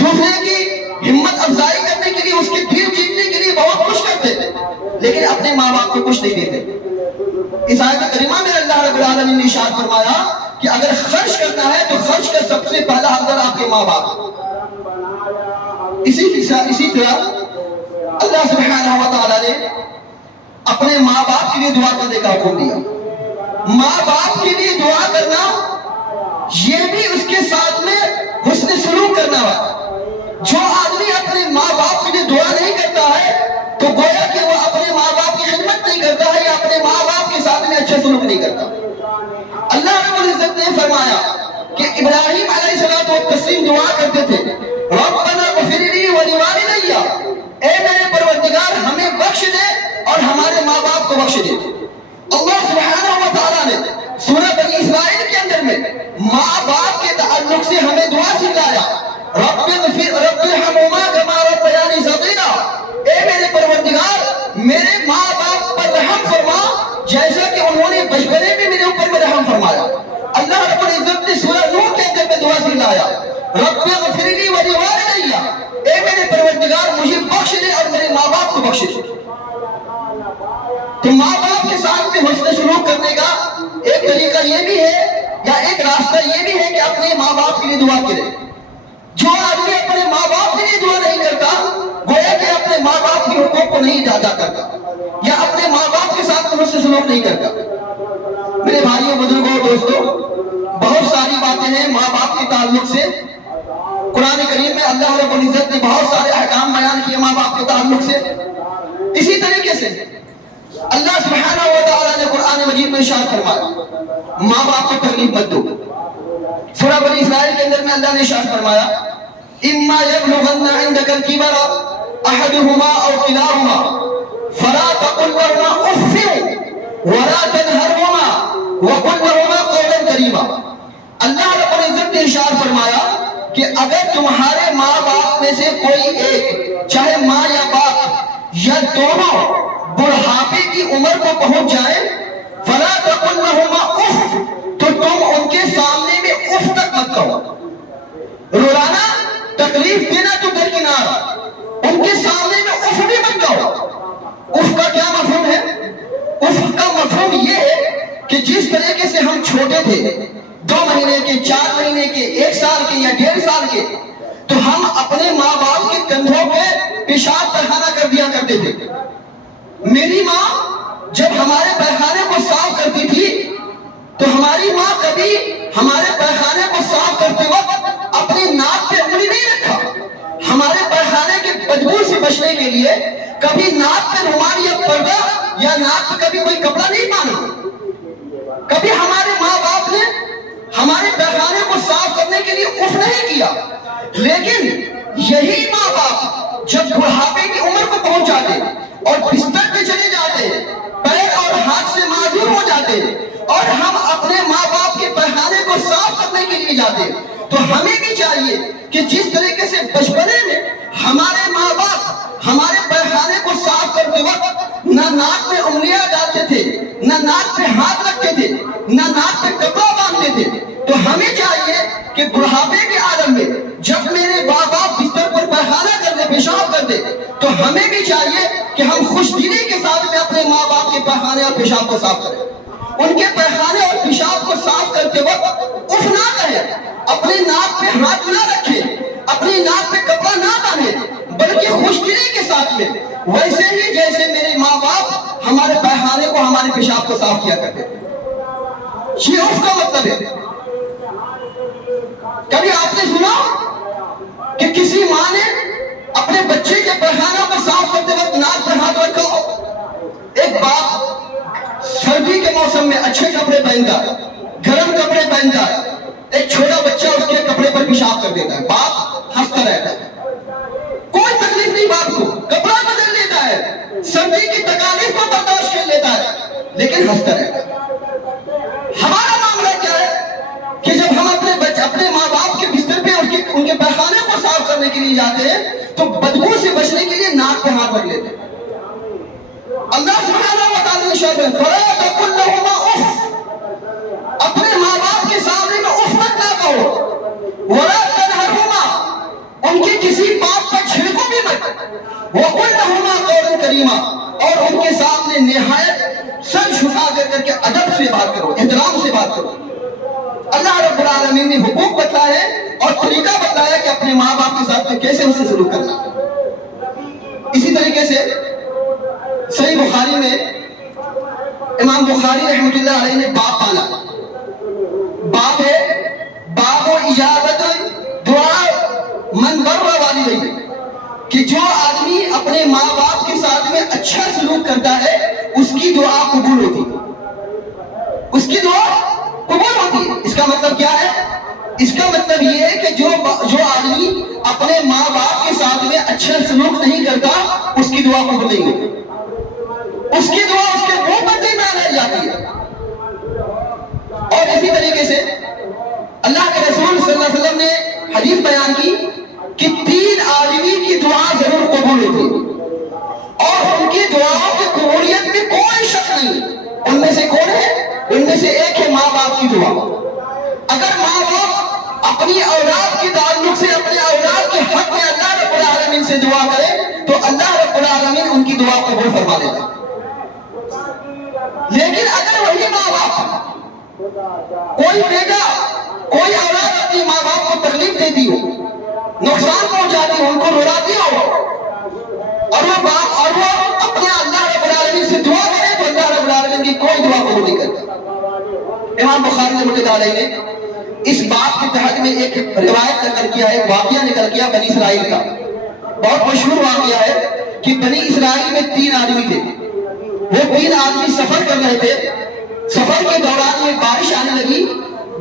دوسرے کی ہمت افزائی کرنے کے لیے، اس کے دل جیتنے کے لیے بہت کچھ کرتے، لیکن اپنے ماں باپ کو کچھ نہیں دیتے۔ اس آیت کریمہ میں اللہ رب العالمین نے ارشاد فرمایا کہ اگر خرچ کرنا ہے تو خرچ کا سب سے پہلا حقدار آپ کے ماں باپ۔ اسی طرح اللہ سبحانہ و تعالیٰ نے اپنے ماں باپ کے لیے دعا کرنے کا حکم دیا۔ ماں باپ کے لیے دعا کرنا یہ بھی اس کے ساتھ میں حسن سلوک کرنا ہے۔ جو آدمی اپنے ماں باپ کے لیے دعا نہیں کرتا ہے تو گویا کہ وہ اپنے ماں باپ کی خدمت نہیں کرتا ہے یا اپنے ماں باپ کے ساتھ میں اچھا سلوک نہیں کرتا۔ اللہ رب العزت نے فرمایا کہ ابراہیم علیہ السلام وہ تسلیم دعا کرتے تھے ربنا اغفر لی ولوالدی، اے میرے پروردگار ہمیں بخش دے اور ہمارے ماں باپ کو بخش دے۔ اللہ سبحانہ و تعالیٰ نے سورہ بنی اسرائیل کے اندر میں ماں باپ کے تعلق سے ہمیں دعا سکھلایا رب ارحمہما کما ربیانی صغیرا، اے میرے پروردگار میرے ماں باپ فرمایا رب اغفرلی ولوالدی، اے میرے پروردگار مجھے بخش دے اور میرے ماں باپ کو بخش دے۔ تو ماں باپ کے ساتھ میں حسن سلوک کرنے کا ایک طریقہ یہ بھی ہے یا ایک راستہ یہ بھی ہے کہ اپنے ماں باپ کے لیے دعا کرے۔ جو آدمی اپنے ماں باپ کے لیے دعا نہیں کرتا گویا کہ اپنے ماں باپ کے حقوق کو نہیں ادا کرتا یا اپنے ماں باپ کے ساتھ حسن سلوک نہیں کرتا۔ میرے بھائیوں بزرگوں اور دوستوں، بہت ساری باتیں ہیں ماں باپ کے تعلق سے۔ قرآن کریم میں اللہ رب العزت نے بہت سارے احکام بیان کیے ماں باپ کے تعلق سے۔ اسی طریقے سے اللہ سبحانہ و تعالیٰ نے قرآن مجید میں ارشاد فرمایا ماں باپ کو تکلیف مت دو۔ سورہ بنی اسرائیل کے اندر میں اللہ نے ارشاد فرمایا اما یبلغن عندک الکبر احدهما او کلاهما فلا تقل لهما اف ولا تنهرهما وقل لهما قولا کریما۔ اللہ رب العزت نے ارشاد فرمایا کہ اگر تمہارے ماں باپ میں سے کوئی ایک، چاہے ماں یا باپ یا دونوں، بڑھاپے کی عمر کو پہنچ جائے فلا تقل لهما اف، تو تم ان کے سامنے میں اف تک مت کہو۔ رولانا، تکلیف دینا تو درکنار، ان کے سامنے میں اف بھی مت کہو۔ اف کا کیا مفہوم ہے؟ اف کا مفہوم یہ ہے کہ جس طریقے سے ہم چھوٹے تھے، 2 مہینے کے، 4 مہینے کے، 1 سال کے یا 1.5 سال کے، تو ہم اپنے ماں باپ کے کندھوں پہ پیشاب پخانہ کر دیا کرتے تھے۔ میری ماں جب ہمارے پیخانے کو صاف کرتی تھی تو ہماری ماں کبھی ہمارے پیخانے کو صاف کرتے وقت اپنی ناک پہ انگلی نہیں رکھا۔ ہمارے پیخانے کے بدبو سے بچنے کے لیے کبھی ناک پہ رومال یا پردہ یا ناک پہ کبھی کوئی کپڑا نہیں باندھا۔ کبھی ہمارے ماں باپ نے ہمارے پیخانے کو صاف کرنے کے لیے اف نہیں کیا۔ لیکن یہی ماں باپ جب بڑھاپے کی عمر کو پہنچ جاتے اور بستر پہ چلے جاتے، پیر اور ہاتھ سے معذور ہو جاتے اور ہم اپنے ماں باپ کے پیخانے کو صاف کرنے کے لیے جاتے، تو ہمیں بھی چاہیے کہ جس طریقے سے بچپنے میں ہمارے ماں باپ ہمارے پیخانے کو صاف کرتے وقت نہ ناک میں انگلیاں ڈالتے تھے، نہ ناک پہ ہاتھ رکھتے تھے، نہ ناک پہ کپڑا باندھتے تھے، تو ہمیں چاہیے کہ بڑھاپے کے عالم میں جب میرے ماں باپ بستر پر پیخانہ کر دے، پیشاب کر دے، تو ہمیں بھی چاہیے کہ ہم خوش دلی کے ساتھ میں اپنے ماں باپ کے پیخانے اور پیشاب کو صاف کریں۔ ان کے پیخانے اور پیشاب کو صاف کرتے وقت اف نہ کہے، اپنے ناک پہ ہاتھ نہ رکھے، اپنی ناک پہ کپڑا نہ باندھے، بلکہ خوش دلی کے ساتھ میں ویسے ہی جیسے میرے ماں باپ ہمارے پیخانے کو، ہمارے پیشاب کو صاف کیا کرتے تھے۔ یہ اف کا مطلب ہے۔ کبھی آپ نے سنا کہ کسی ماں نے اپنے بچے کے پیخانوں کو صاف کرتے وقت ناک پر ہاتھ رکھا ہو؟ ایک باپ سردی کے موسم میں اچھے کپڑے پہنتا ہے، گرم کپڑے پہنتا ہے، ایک چھوٹا بچہ اس کے کپڑے پر پیشاب کر دیتا ہے، باپ ہنستا رہتا ہے، کوئی تکلیف نہیں باپ کو، کپڑا بدل لیتا ہے، سردی کی تکالیف کو برداشت کر لیتا ہے، لیکن ہنستا رہتا ہے۔ ہمارا معاملہ کیا ہے کہ جب ہم اپنے ماں باپ کے بستر پہ ان کے پیخانے کو صاف کرنے کے لیے جاتے ہیں تو بدبو سے بچنے کے لیے ناک پہ ہاتھ رکھ لیتے ہیں۔ اللہ سبحانہ و تعالیٰ نے ارشاد فرمایا فَلَا تَقُل لَهُمَا اُفٍّ، اپنے ماں باپ کے سامنے میں اف مت نہ کہو، وَلَا تَنْهَرْهُمَا، ان کے کسی بات پر چھڑکو بھی مت، وَقُلْ لَهُمَا قَوْلًا كَرِيمًا، اور ان کے سامنے نہایت سر جھکا کر کے ادب سے بات کرو، احترام سے بات کرو۔ اللہ رب العالمین نے حقوق بتایا اور طریقہ بتایا کہ اپنے ماں باپ کے ساتھ میں کیسے اسے سلوک کرنا۔ اسی طریقے سے صحیح بخاری میں امام بخاری رحمۃ اللہ علیہ نے باب پالا، باب ہے باب اجابت دعا من بر والدیہ، کہ جو آدمی اپنے ماں باپ کے ساتھ میں اچھا سلوک کرتا ہے اس کی دعا قبول ہوتی ہے، اس کی دعا قبول ہوتی ہے۔ اس کا مطلب کیا ہے؟ اس کا مطلب یہ ہے کہ جو آدمی اپنے ماں باپ کے ساتھ میں اچھا سلوک نہیں کرتا اس کی دعا قبول نہیں ہوتی، اس کی دعا اس کے منہ پر نہیں رہ جاتی ہے۔ اور اسی طریقے سے اللہ کے رسول صلی اللہ علیہ وسلم نے حدیث بیان کی کہ 3 آدمی کی دعا ضرور قبول ہوتی اور ان کی دعاؤں کی قبولیت میں کوئی شک نہیں۔ ان میں سے کون ہے؟ ان میں سے ایک ہے ماں باپ کی دعا۔ اگر ماں باپ اپنی اولاد کے تعلق سے اپنے اولاد کے حق میں اللہ رب العالمین سے دعا کرے تو اللہ رب العالمین ان کی دعا قبول فرما لیتا. لیکن اگر وہی ماں باپ، کوئی بیٹا، کوئی اولاد اپنی ماں باپ کو تکلیف دیتی ہو، نقصان پہنچاتی ہو، ان کو رلاتی ہو، اور وہ اپنے اللہ رب العالمین سے دعا کرے تو اللہ رب العالمین کی کوئی دعا قبول نہیں کرتا. امام بخاری رحمۃ اللہ علیہ نے اس بات کے تحت میں ایک روایت نقل کیا ہے، ایک واقعہ نکل کیا بنی اسرائیل کا. بہت مشہور واقعہ ہے کہ بنی اسرائیل میں 3 آدمی تھے. وہ 3 آدمی سفر کر رہے تھے. سفر کے دوران میں بارش آنے لگی.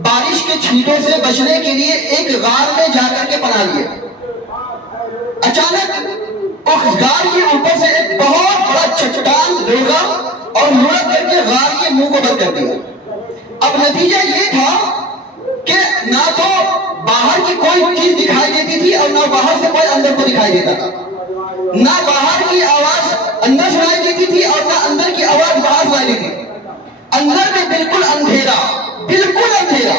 بارش کے چھینٹوں سے بچنے کے لیے ایک غار میں جا کر کے پناہ لیے. اچانک اس غار کے اوپر سے ایک بہت بڑا چٹان لڑکا اور لڑک کر کے غار کے منہ کو بند کر دیا. اب نتیجہ یہ تھا کہ نہ تو باہر کی کوئی چیز دکھائی دیتی تھی اور نہ باہر سے کوئی اندر کو دکھائی دیتا تھا. نہ باہر کی آواز اندر سنائی دیتی تھی اور نہ اندر کی آواز باہر سنائی دیتی تھی. اندر میں بالکل اندھیرا، بالکل اندھیرا.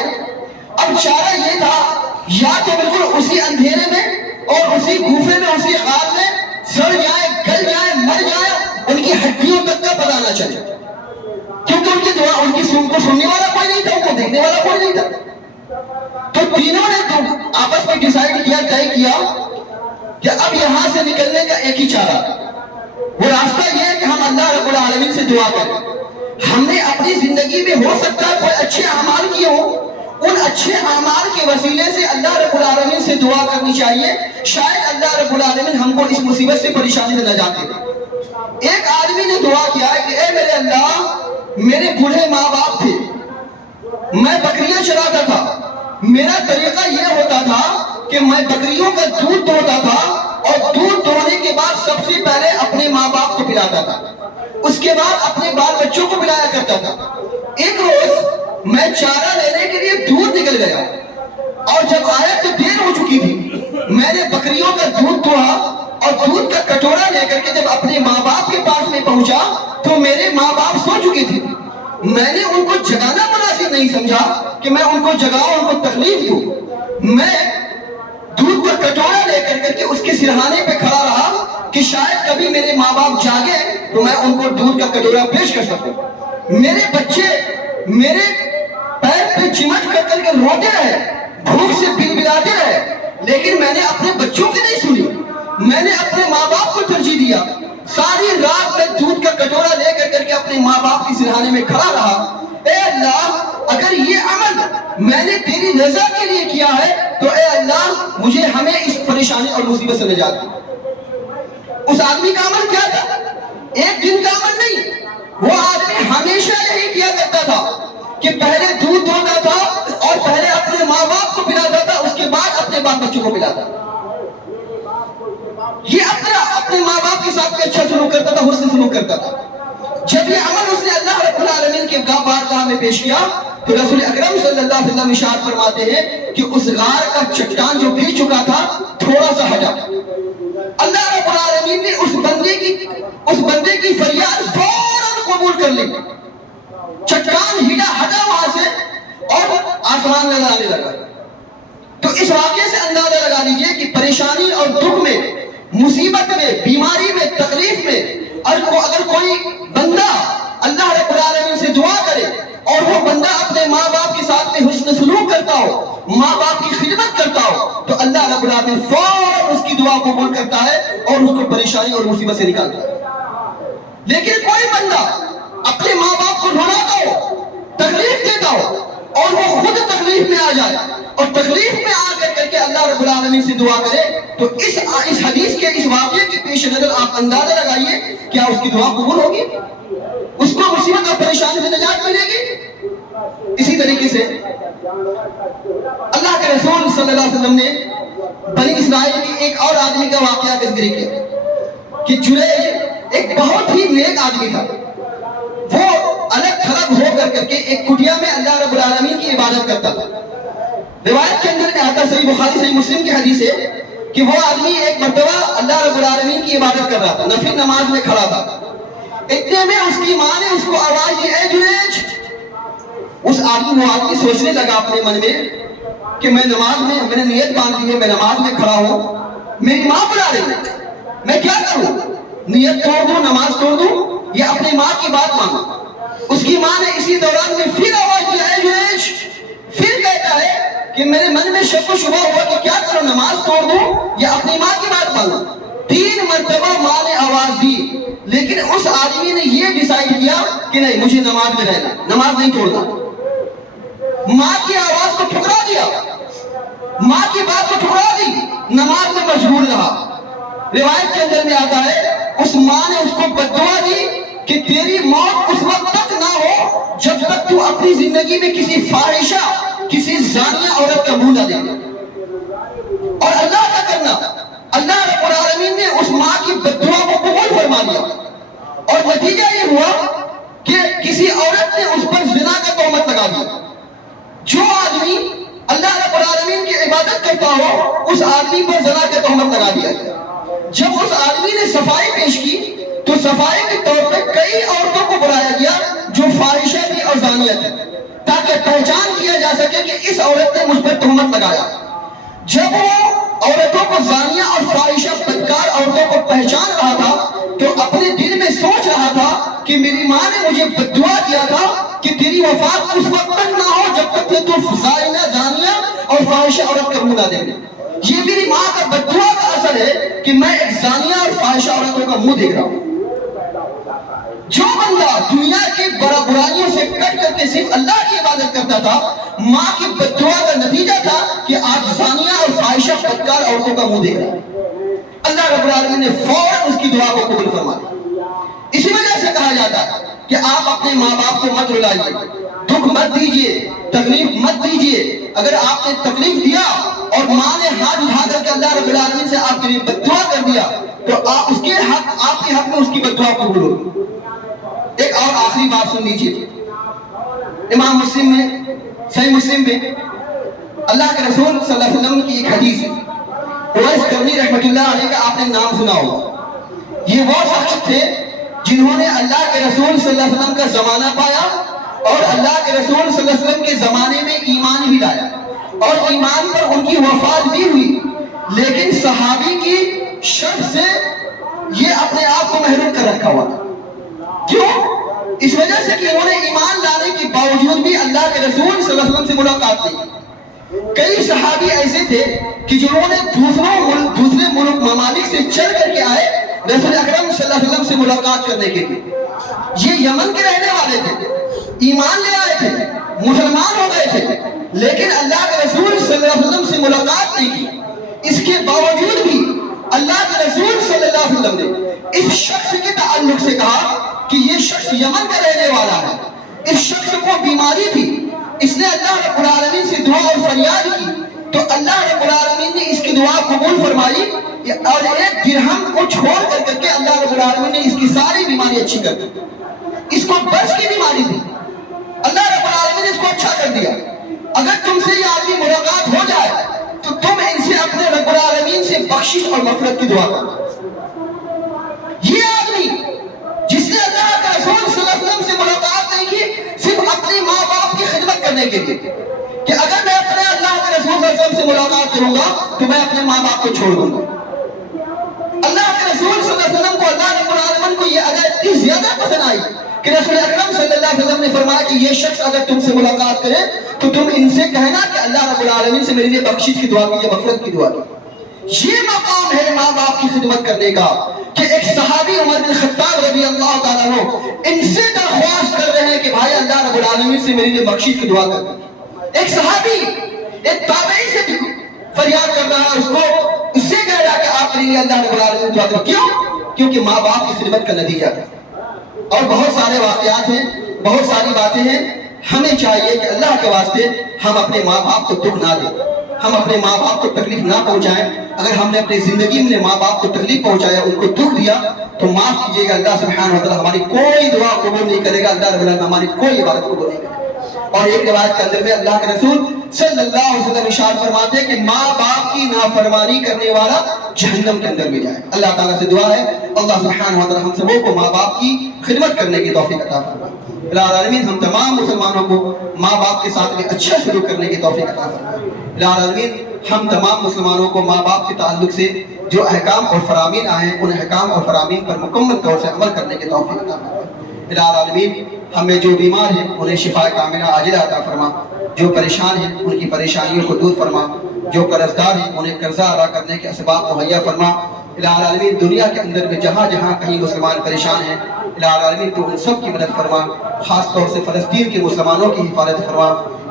اب چارہ یہ تھا یا تو بالکل اسی اندھیرے میں اور اسی گوفے میں، اسی غار میں سڑ جائے، گل جائے، مر جائے، ان کی ہڈیوں تک کا پتہ نہ چلے، کیونکہ ان کی دعا، ان کی سن کو سننے والا کوئی نہیں تھا، ان کو دیکھنے والا کوئی نہیں تھا. تو تینوں نے آپس میں ڈیسائیڈ کیا، طے کیا کہ اب یہاں سے نکلنے کا ایک ہی چارہ، وہ راستہ یہ ہے کہ ہم اللہ رب العالمین سے دعا کریں. ہم نے اپنی زندگی میں ہو سکتا ہے کوئی اچھے اعمال کیے ہوں، ان اچھے اعمال کے وسیلے سے اللہ رب العالمین سے دعا کرنی چاہیے، شاید اللہ رب العالمین ہم کو اس مصیبت سے، پریشانی سے نجات دے. ایک آدمی نے دعا کیا کہ اے میرے اللہ، میرے بوڑھے ماں باپ تھے، میں بکریاں چراتا تھا. میرا طریقہ یہ ہوتا تھا کہ میں بکریوں کا دودھ دوہتا تھا اور دودھ دوہنے کے بعد سب سے پہلے اپنے ماں باپ کو پلاتا تھا، اس کے بعد اپنے بال بچوں کو پلایا کرتا تھا. ایک روز میں چارہ لینے کے لیے دودھ نکل گیا اور جب آیا تو دیر ہو چکی تھی. میں نے بکریوں کا دودھ دوہا اور دودھ کا کٹورا لے کر کے جب اپنے ماں باپ کے پاس میں پہنچا تو میرے ماں باپ سو چکے تھے. میں نے ان کو جگانا مناسب نہیں سمجھا کہ میں ان کو جگاؤں، ان کو تکلیف دوں. میں دودھ کا کٹورا لے کر کے اس کے سرہانے پہ کھڑا رہا کہ شاید کبھی میرے ماں باپ جاگے تو میں ان کو دودھ کا کٹورا پیش کر سکوں. میرے بچے میرے پیر پہ چمٹ کر کے روتے رہے، بھوک سے بلبلاتے رہے، لیکن میں نے اپنے بچوں کی نہیں سنی. میں نے اپنے ماں باپ کو ترجیح دیا. ساری رات میں دودھ کا کٹورا لے کر کے اپنے ماں باپ کی سرہانے میں کھڑا رہا. اے اللہ، اگر یہ عمل میں نے تیری رضا کے لیے کیا ہے تو اے اللہ مجھے ہمیں اس پریشانی اور مصیبت سے نجات دے. اس آدمی کا عمل کیا تھا؟ ایک دن کا عمل نہیں. وہ آدمی ہمیشہ یہی کیا کرتا تھا کہ پہلے دودھ دھوتا تھا اور پہلے اپنے ماں باپ کو پلاتا تھا، اس کے بعد اپنے بال بچوں کو پلاتا تھا. یہ اپنے ماں باپ کے ساتھ اچھا سلوک کرتا تھا، حسن سلوک کرتا تھا. جب یہ عمل اس نے اللہ رب العالمین کے بارگاہ میں پیش کیا تو رسول اکرم صلی اللہ علیہ وسلم ارشاد فرماتے ہیں کہ اس غار کا چٹان جو گر چکا تھا تھوڑا سا ہٹا. اللہ رب العالمین نے اس بندے کی فریاد فوراً قبول کر لی. چٹان ہٹا وہاں سے اور آسمان نظر آنے لگا. تو اس واقعے سے اندازہ لگا لیجئے کہ پریشانی اور دکھ میں، مصیبت میں، بیماری میں، تکلیف میں اگر کوئی بندہ اللہ رب العالمین سے دعا کرے اور وہ بندہ اپنے ماں باپ کے ساتھ میں حسن سلوک کرتا ہو، ماں باپ کی خدمت کرتا ہو، تو اللہ رب العالمین فوراً اس کی دعا قبول کرتا ہے اور اس کو پریشانی اور مصیبت سے نکالتا ہے. لیکن کوئی بندہ اپنے ماں باپ کو رلاتا ہو، تکلیف دیتا ہو اور وہ خود تکلیف میں آ جائے اور تکلیف میں آ کر کے اللہ رب العالمین سے دعا کرے تو اس حدیث کے اس واقعے کے پیش نظر آپ اندازہ لگائیے کیا اس کی دعا قبول ہوگی؟ اس کو مصیبت اور پریشانی سے نجات ملے گی؟ اسی طریقے سے اللہ کے رسول صلی اللہ علیہ وسلم نے بنی اسرائیل کی ایک اور آدمی کا واقعہ ذکر کیا کہ جریج ایک بہت ہی نیک آدمی تھا. وہ الگ تھلگ ہو کر کے ایک کٹیا میں اللہ رب العالمین کی عبادت کرتا تھا. روایت کے اندر میں آتا، صحیح بخاری صحیح مسلم کی حدیث ہے کہ وہ آدمی ایک مرتبہ اللہ رب العالمین کی عبادت کر رہا تھا، نفل نماز میں کھڑا تھا. اتنے میں اس کی ماں نے اس کو آواز دی، اے جریج. وہ آدمی سوچنے لگا اپنے من میں کہ میں نماز میں نے نیت باندھ لی ہے، میں نماز میں کھڑا ہوں، میری ماں بلا رہی ہے، میں کیا کروں؟ نیت توڑ دوں، نماز توڑ دوں، یا اپنی ماں کی بات مانوں؟ اس کی ماں نے اسی دوران میں پھر آواز دیا ہے جنیش، پھر کہتا ہے کہ میرے من میں شک و شبہ ہوا کہ کیا کروں، نماز توڑ دوں یا اپنی ماں کی بات مانوں؟ 3 مرتبہ ماں نے آواز دی، لیکن اس آدمی نے یہ ڈیسائیڈ کیا کہ نہیں، مجھے نماز میں رہنا، نماز نہیں توڑنا۔ ماں کی آواز کو ٹھکرا دیا، ماں کی بات کو ٹھکرا دی، نماز میں مشغول رہا۔ روایت کے اندر میں آتا ہے اس ماں نے اس کو بددعا دی کہ تیری موت اس وقت تک نہ ہو جب تک تو اپنی زندگی میں کسی فاحشہ، کسی زانیہ عورت کا منہ نہ دیکھے۔ اور اللہ کا کرنا، اللہ رب العالمین نے اس ماں کی بددعا کو قبول فرما لیا، اور نتیجہ یہ ہوا کہ کسی عورت نے اس پر زنا کا تہمت لگا دیا۔ جو آدمی اللہ رب العالمین کی عبادت کرتا ہو اس آدمی پر زنا کا تہمت لگا دیا گیا۔ جب اس آدمی نے صفائی پیش کی تو صفائی کے طور پہ کئی عورتوں کو بلایا گیا جو فاحشہ تھی اور زانیہ تھی، تاکہ پہچان کیا جا سکے کہ اس عورت نے مجھ پر تہمت لگایا۔ جب وہ عورتوں کو زانیہ اور فاحشہ بدکار عورتوں کو پہچان رہا تھا تو اپنے دل میں سوچ رہا تھا کہ میری ماں نے مجھے بددعا کیا تھا کہ تیری وفات اس وقت تک نہ ہو جب تک کہ تو زائنہ، زانیہ اور فاحشہ عورت کا منہ نہ دیکھ۔ یہ میری ماں کا بددعا کا اثر ہے کہ میں ایک زانیہ اور فاحشہ عورتوں کا منہ دیکھ رہا ہوں۔ جو بندہ دنیا کی برائیوں سے کٹ کر کے صرف اللہ کی عبادت کرتا تھا، ماں کی بددعا کا نتیجہ تھا کہ آج زانیہ اور فاحشہ بدکار عورتوں کا منہ دیکھ رہا ہے۔ اللہ رب العالمین نے فوراً اس کی دعا کو قبول فرما دیا۔ اسی وجہ سے کہا جاتا ہے کہ آپ اپنے ماں باپ کو مت رلائیے، دکھ مت دیجیے، تکلیف مت دیجیے۔ اگر آپ نے تکلیف دیا اور ماں نے ہاتھ اٹھا کر کے اللہ رب العالمین سے آپ کے لیے بددعا کر دیا تو آپ کے حق میں اس کی بددعا قبول ہوگی۔ ایک اور آخری بات سن لیجیے، امام مسلم میں، صحیح مسلم میں اللہ کے رسول صلی اللہ علیہ وسلم کی ایک حدیث ہے، اویس کرنی رحمۃ اللہ علیہ کا آپ نے نام سنا ہوگا۔ یہ وہ شخص تھے جنہوں نے اللہ کے رسول صلی اللہ علیہ وسلم کا زمانہ پایا اور اللہ کے رسول صلی اللہ علیہ وسلم کے زمانے میں ایمان بھی لایا اور ایمان پر ان کی وفات بھی ہوئی، لیکن صحابی کی شرف سے یہ اپنے آپ کو محروم کر رکھا ہوا تھا۔ کیوں؟ اس وجہ سے کہ انہوں نے ایمان لانے کے باوجود بھی اللہ کے رسول صلی اللہ علیہ وسلم سے ملاقات نہیں۔ کئی صحابی ایسے تھے کہ جنہوں نے دوسرے ممالک سے چل کر کے آئے رسول اکرم صلی اللہ علیہ وسلم سے ملاقات کرنے کے لیے۔ یہ یمن کے رہنے والے تھے، ایمان لے آئے تھے، مسلمان ہو گئے تھے، لیکن اللہ کے رسول صلی اللہ علیہ وسلم سے ملاقات نہیں کی۔ اس کے باوجود بھی اللہ کے رسول صلی اللہ علیہ وسلم نے اس شخص کے تعلق سے کہا کہ یہ شخص یمن کا رہنے والا ہے، اس شخص کو بیماری تھی، اس نے اللہ رب العالمین سے دعا اور فریاد کی تو اللہ رب العالمین نے اس کی دعا قبول فرمائی اور 1 درہم کو چھوڑ کر کے اللہ رب العالمین نے اس کی ساری بیماری اچھی کر دی۔ اس کو برس کی بیماری تھی، اللہ رب العالمین نے اس کو اچھا کر دیا۔ اگر تم سے یہ آدمی ملاقات ہو جائے تو تم ان سے اپنے رب العالمین سے بخشش اور مغفرت کی دعا کرو۔ یہ آدمی جس نے اللہ کے رسول صلی اللہ علیہ وسلم سے ملاقات نہیں کی صرف اپنی ماں باپ کی خدمت کرنے کے لیے کہ اگر میں اپنے اللہ کے رسول صلی اللہ علیہ وسلم سے ملاقات کروں گا تو میں اپنے ماں باپ کو چھوڑ دوں گا۔ اللہ کے رسول صلی اللہ علیہ وسلم کو اللہ رب العالمین کو یہ ادا اتنی زیادہ پسند آئی کہ رسول اکرم صلی اللہ علیہ وسلم نے فرمایا کہ یہ شخص اگر تم سے ملاقات کرے تو تم ان سے کہنا کہ اللہ رب العالمین سے میرے لیے بخشش کی دعا کیجیے، مغفرت کی دعا کیجیے۔ یہ مقام ہے ماں باپ کی خدمت کرنے کا کہ ایک صحابی عمر بن خطاب رضی اللہ تعالیٰ عنہ ان سے درخواست کر رہے ہیں کہ بھائی اللہ رب العالمین سے میرے لیے بخشش کی دعا کر۔ ایک صحابی ایک تابعی سے فریاد کر رہا ہے، اس سے کہہ رہا ہے کہ آپ میرے لیے اللہ رب العالمین دعا کریں۔ کیوں؟ کیونکہ ماں باپ کی خدمت کا نتیجہ ہے۔ اور بہت سارے واقعات ہیں، بہت ساری باتیں ہیں۔ ہمیں چاہیے کہ اللہ کے واسطے ہم اپنے ماں باپ کو دکھ نہ دیں، ہم اپنے ماں باپ کو تکلیف نہ پہنچائیں۔ اگر ہم نے اپنی زندگی میں ماں باپ کو تکلیف پہنچایا، ان کو دکھ دیا تو معاف کیجیے گا، اللہ سبحانہ و تعالیٰ ہماری کوئی دعا قبول نہیں کرے گا، اللہ رب العالمین ہماری کوئی عبادت قبول نہیں کرے گا۔ اور ایک روایت کے اندر میں اللہ کے رسول صلی اللہ علیہ وسلم ارشاد فرماتے ہیں کہ ماں باپ کی نافرمانی کرنے والا جہنم کے اندر میں جائے. اللہ تعالیٰ سے دعا ہے اللہ سبحانہ و تعالیٰ ہم سبوں کو ماں باپ کی خدمت کرنے کی توفیق عطا فرمائے. الہ العالمین ہم تمام مسلمانوں کو ماں باپ کے ساتھ میں اچھا سلوک کرنے کی توفیق عطا فرمائے. الہ العالمین ہم تمام مسلمانوں کو ماں باپ کے تعلق سے جو احکام اور فرامین آئے ہیں ان احکام اور فرامین پر مکمل طور سے عمل کرنے کی توفیق عطا فرمائے. الہ العالمین ہمیں جو بیمار ہیں انہیں شفا کاملہ عاجلہ عطا فرما، جو پریشان ہیں ان کی پریشانیوں کو دور فرما، جو قرض دار ہیں انہیں قرضہ ادا کرنے کے اسباب مہیا فرما. الہ العالمین دنیا کے اندر میں جہاں جہاں کہیں مسلمان پریشان ہیں الہ العالمین تو ان سب کی مدد فرما، خاص طور سے فلسطین کے مسلمانوں کی حفاظت فرما،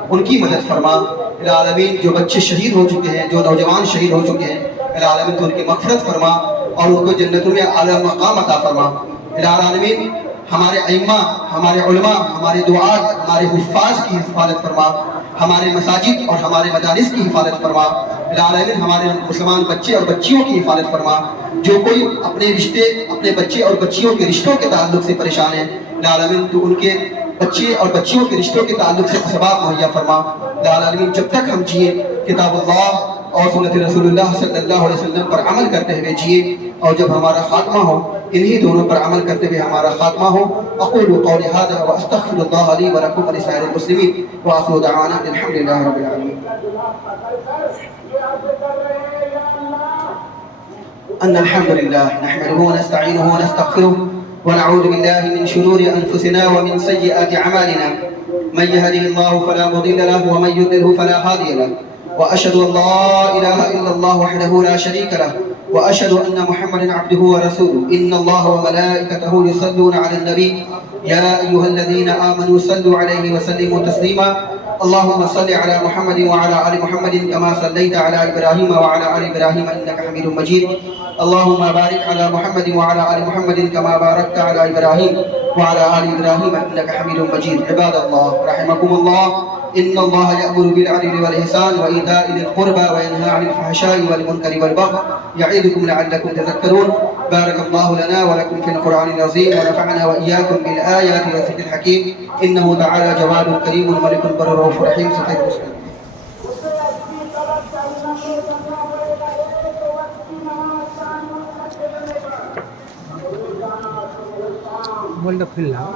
ان کی مدد فرما. الہ العالمین جو بچے شہید ہو چکے ہیں، جو نوجوان شہید ہو چکے ہیں الہ العالمین تو ان کی مغفرت فرما اور ان کو جنتوں میں اعلیٰ مقام عطا فرما. الہ العالمین ہمارے ائمہ، ہمارے علماء، ہمارے دعات، ہمارے حفاظ کی حفاظت فرما، ہمارے مساجد اور ہمارے مدارس کی حفاظت فرما. الہ العالمین ہمارے مسلمان بچے اور بچیوں کی حفاظت فرما. جو کوئی اپنے رشتے، اپنے بچے اور بچیوں کے رشتوں کے تعلق سے پریشان ہیں الہ العالمین تو ان کے بچے اور بچیوں کے رشتوں کے تعلق سے اسباب مہیا فرما. الہ العالمین جب تک ہم جیے کتاب اللہ اور سنت رسول اللہ صلی اللہ علیہ وسلم پر عمل کرتے ہوئے جیے، اور جب ہمارا خاتمہ ہو انہی دونوں پر عمل کرتے ہوئے ہمارا خاتمہ ہو. اقول قولی ھذا واستغفر اللہ لی ولکم ولسائر المسلمین واخر دعوانا الحمد للہ رب العالمین. ان الحمد للہ نحمده ونستعینه ونستغفره ونعوذ بالله من شرور انفسنا ومن سیئات اعمالنا من يهده الله فلا مضل له ومن يضلل فلا هادي له واشهد ان لا اله الا الله وحده لا شريك له واشهد ان محمدا عبده ورسوله. ان الله وملائكته يصلون على النبي يا ايها الذين امنوا صلوا عليه وسلموا تسليما. اللهم صل على محمد وعلى ال محمد كما صليت على ابراهيم وعلى ال ابراهيم انك حميد مجيد. اللهم بارك على محمد وعلى ال محمد كما باركت على ابراهيم وعلى ال ابراهيم انك حميد مجيد. عباد الله رحمكم الله، ان الله يأمر بالعدل والاحسان وايتاء ذي القربى وينهى عن الفحشاء والمنكر والبغي يعظكم لعلكم تذكرون. بارك الله لنا ولكم في القرآن العظيم ونفعنا وإياكم بالآيات والذكر الحكيم. إنه تعالى جواد كريم ملك بر رؤوف رحيم. صفحة مسلم. بول دو کھلا